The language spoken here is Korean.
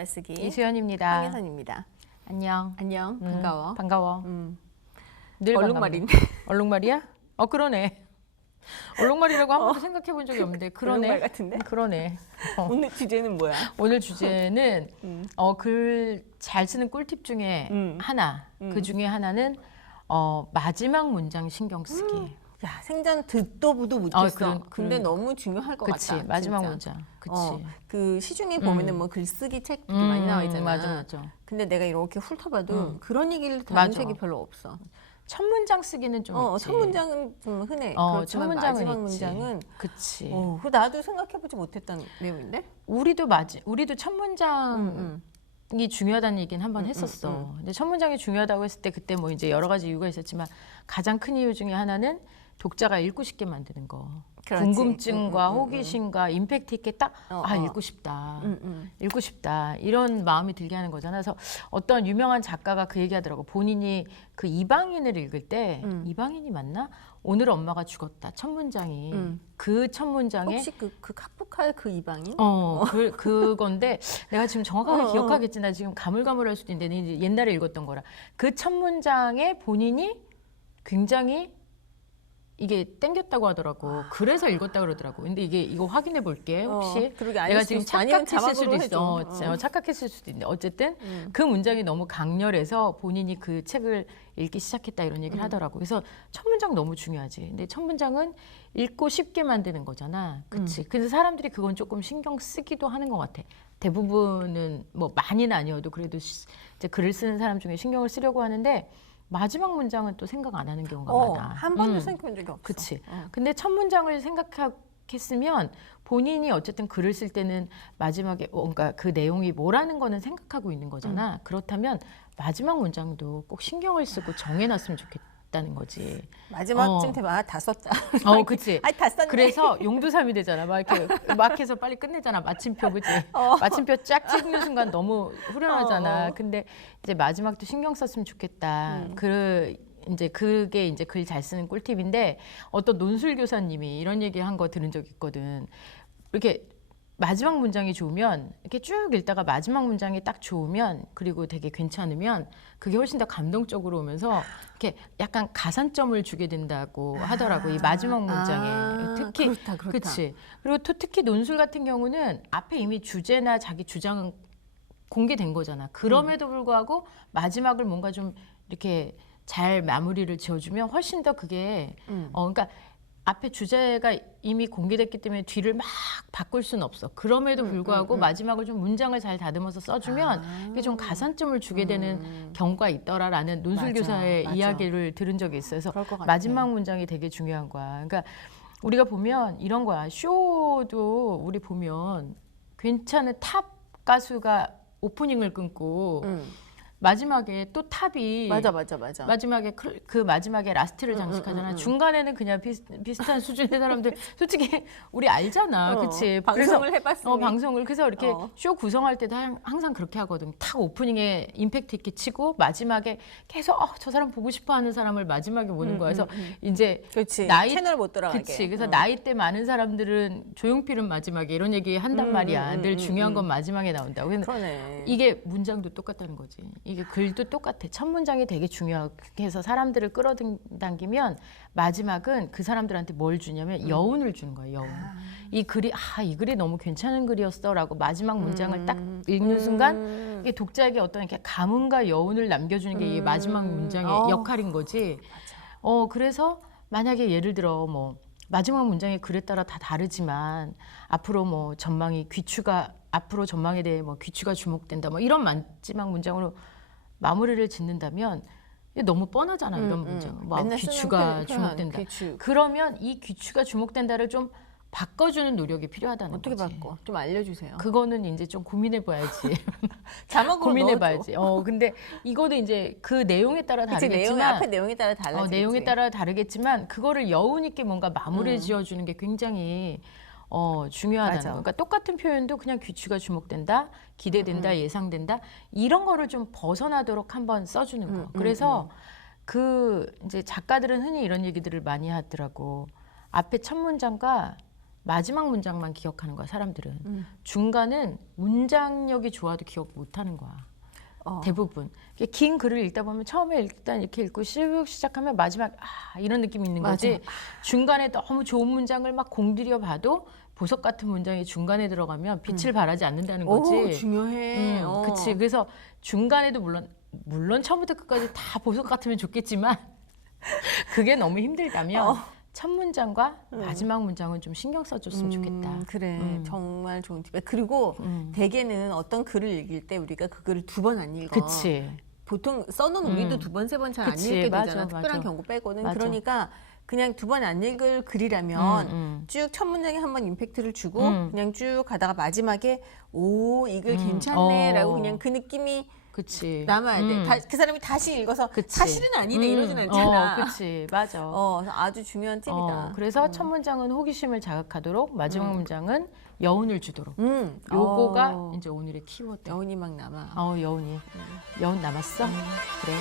따라쓰기 이수연입니다. 황혜선입니다. 안녕. 안녕. 반가워. 반가워. 늘 얼룩말인데. 얼룩말이야? 그러네. 얼룩말이라고 한 번도 생각해 본 적이 없는데 그러네. 얼룩말 같은데? 그러네. 오늘 주제는 뭐야? 오늘 주제는 글 잘 쓰는 꿀팁 중에 하나. 그 중에 하나는 마지막 문장 신경 쓰기. 야, 생전 듣도 보도 못했어. 근데 그런. 너무 중요할 것 그치, 같다. 마지막 진짜. 문장. 그치. 그 시중에 보면은 뭐 글쓰기 책 되게 많이 나와 있잖아. 맞아. 근데 내가 이렇게 훑어봐도 그런 얘기를 다룬 맞아. 책이 별로 없어. 첫 문장 쓰기는 좀 있지. 첫 문장은 좀 흔해. 첫 그렇지만 문장은 마지막 있지. 문장은 그치. 그거 나도 생각해보지 못했던 내용인데. 우리도 첫 문장이 중요하다는 얘기는 한번 했었어. 근데 첫 문장이 중요하다고 했을 때 그때 뭐 이제 여러 가지 이유가 있었지만 가장 큰 이유 중에 하나는 독자가 읽고 싶게 만드는 거. 그렇지. 궁금증과 호기심과 임팩트 있게 딱 읽고 싶다. 읽고 싶다. 이런 마음이 들게 하는 거잖아. 그래서 어떤 유명한 작가가 그 얘기하더라고. 본인이 그 이방인을 읽을 때 이방인이 맞나? 오늘 엄마가 죽었다. 첫 문장이 그 첫 문장에 혹시 그 카프카의 그 이방인? 그건데 내가 지금 정확하게 기억하겠지. 나 지금 가물가물할 수도 있는데 이제 옛날에 읽었던 거라. 그 첫 문장에 본인이 굉장히 이게 땡겼다고 하더라고. 그래서 읽었다 그러더라고. 근데 이거 확인해 볼게. 혹시 내가 지금 착각했을 수도 있어. 착각했을 수도 있는데 어쨌든 그 문장이 너무 강렬해서 본인이 그 책을 읽기 시작했다 이런 얘기를 하더라고. 그래서 첫 문장 너무 중요하지. 근데 첫 문장은 읽고 쉽게 만드는 거잖아. 그치? 그래서 사람들이 그건 조금 신경 쓰기도 하는 것 같아. 대부분은 뭐 많이는 아니어도 그래도 이제 글을 쓰는 사람 중에 신경을 쓰려고 하는데 마지막 문장은 또 생각 안 하는 경우가 많아. 한 번도 생각해본 적이 없어. 그치. 근데 첫 문장을 생각했으면 본인이 어쨌든 글을 쓸 때는 마지막에 뭔가 그 내용이 뭐라는 거는 생각하고 있는 거잖아. 그렇다면 마지막 문장도 꼭 신경을 쓰고 정해놨으면 좋겠다는 거지. 마지막쯤 되면 다 썼다. 그치. 다 썼네. 그래서 용두삼이 되잖아. 막 해서 빨리 끝내잖아. 마침표, 그치? 마침표 쫙 찍는 순간 너무 후련하잖아. 근데 이제 마지막도 신경 썼으면 좋겠다. 이제 그게 이제 글 잘 쓰는 꿀팁인데 어떤 논술 교사님이 이런 얘기 한 거 들은 적 있거든. 이렇게 마지막 문장이 좋으면 이렇게 쭉 읽다가 마지막 문장이 딱 좋으면 그리고 되게 괜찮으면 그게 훨씬 더 감동적으로 오면서 이렇게 약간 가산점을 주게 된다고 하더라고. 이 마지막 문장에 특히 그렇다. 그치. 그리고 또 특히 논술 같은 경우는 앞에 이미 주제나 자기 주장은 공개된 거잖아. 그럼에도 불구하고 마지막을 뭔가 좀 이렇게 잘 마무리를 지어주면 훨씬 더 그게 그러니까 앞에 주제가 이미 공개됐기 때문에 뒤를 막 바꿀 수는 없어. 그럼에도 불구하고 마지막을 좀 문장을 잘 다듬어서 써주면 이게 좀 가산점을 주게 되는 경우가 있더라라는 논술 교사의 이야기를 들은 적이 있어요. 그래서 마지막 문장이 되게 중요한 거야. 그러니까 우리가 보면 이런 거야. 쇼도 우리 보면 괜찮은 탑 가수가 오프닝을 끊고 마지막에 또 탑이 맞아. 마지막에 그 마지막에 라스트를 장식하잖아. 중간에는 그냥 비슷한 수준의 사람들 솔직히 우리 알잖아. 그치? 방송을 해봤으니. 방송을 그래서 이렇게 쇼 구성할 때도 항상 그렇게 하거든. 탁 오프닝에 임팩트 있게 치고 마지막에 계속 저 사람 보고 싶어 하는 사람을 마지막에 보는 거야. 그래서 이제 그렇지. 나이 채널 못 돌아가게. 그치. 그래서 나이대 많은 사람들은 조용필은 마지막에 이런 얘기 한단 말이야. 늘 중요한 건 마지막에 나온다고. 그러네. 이게 문장도 똑같다는 거지. 이게 글도 똑같아. 첫 문장이 되게 중요해서 사람들을 끌어당기면 마지막은 그 사람들한테 뭘 주냐면 여운을 주는 거예요. 여운. 이 글이 너무 괜찮은 글이었어라고 마지막 문장을 딱 읽는 순간 이게 독자에게 어떤 이렇게 감흥과 여운을 남겨주는 게 이 마지막 문장의 역할인 거지. 그래서 만약에 예를 들어 뭐 마지막 문장의 글에 따라 다 다르지만 앞으로 뭐 앞으로 전망에 대해 뭐 귀추가 주목된다. 뭐 이런 마지막 문장으로 마무리를 짓는다면 너무 뻔하잖아. 이런 문장은. 뭐 귀추가 주목된다. 그러면 이 귀추가 주목된다를 좀 바꿔주는 노력이 필요하다는 어떻게 거지. 바꿔? 좀 알려주세요. 그거는 이제 좀 고민해봐야지. 자막으로 고민해봐야지. 근데 이거도 이제 그 내용에 따라 다르겠지만 앞에 내용에 따라 달라지겠지. 내용에 따라 다르겠지만 그거를 여운 있게 뭔가 마무리 지어주는 게 굉장히 중요하다는 거. 그러니까 똑같은 표현도 그냥 귀추가 주목된다, 기대된다, 예상된다 이런 거를 좀 벗어나도록 한번 써주는 거. 그래서 그 이제 작가들은 흔히 이런 얘기들을 많이 하더라고. 앞에 첫 문장과 마지막 문장만 기억하는 거야, 사람들은. 중간은 문장력이 좋아도 기억 못 하는 거야. 대부분. 긴 글을 읽다 보면 처음에 일단 이렇게 읽고 쭉 시작하면 마지막 이런 느낌이 있는 거지. 맞아. 중간에 너무 좋은 문장을 막 공들여 봐도 보석 같은 문장이 중간에 들어가면 빛을 발하지 않는다는 거지. 오, 중요해. 그치. 그래서 중간에도 물론 처음부터 끝까지 다 보석 같으면 좋겠지만 그게 너무 힘들다면 첫 문장과 마지막 문장은 좀 신경 써줬으면 좋겠다. 그래. 정말 좋은 팁이야. 그리고 대개는 어떤 글을 읽을 때 우리가 그 글을 두 번 안 읽어. 그치. 보통 써놓은 우리도 두 번, 세 번 잘 안 그치, 읽게 맞아, 되잖아. 특별한 맞아. 경우 빼고는. 맞아. 그러니까 그냥 두 번 안 읽을 글이라면 쭉 첫 문장에 한번 임팩트를 주고 그냥 쭉 가다가 마지막에 오, 이 글 괜찮네 라고 그냥 그 느낌이 그치. 남아야 돼. 그 사람이 다시 읽어서 그치. 사실은 아니네 이러진 않잖아. 그치. 맞아. 그래서 아주 중요한 팁이다. 그래서 첫 문장은 호기심을 자극하도록 마지막 문장은 여운을 주도록. 음. 요거가 이제 오늘의 키워드. 여운이 막 남아. 여운이. 여운 남았어? 그래.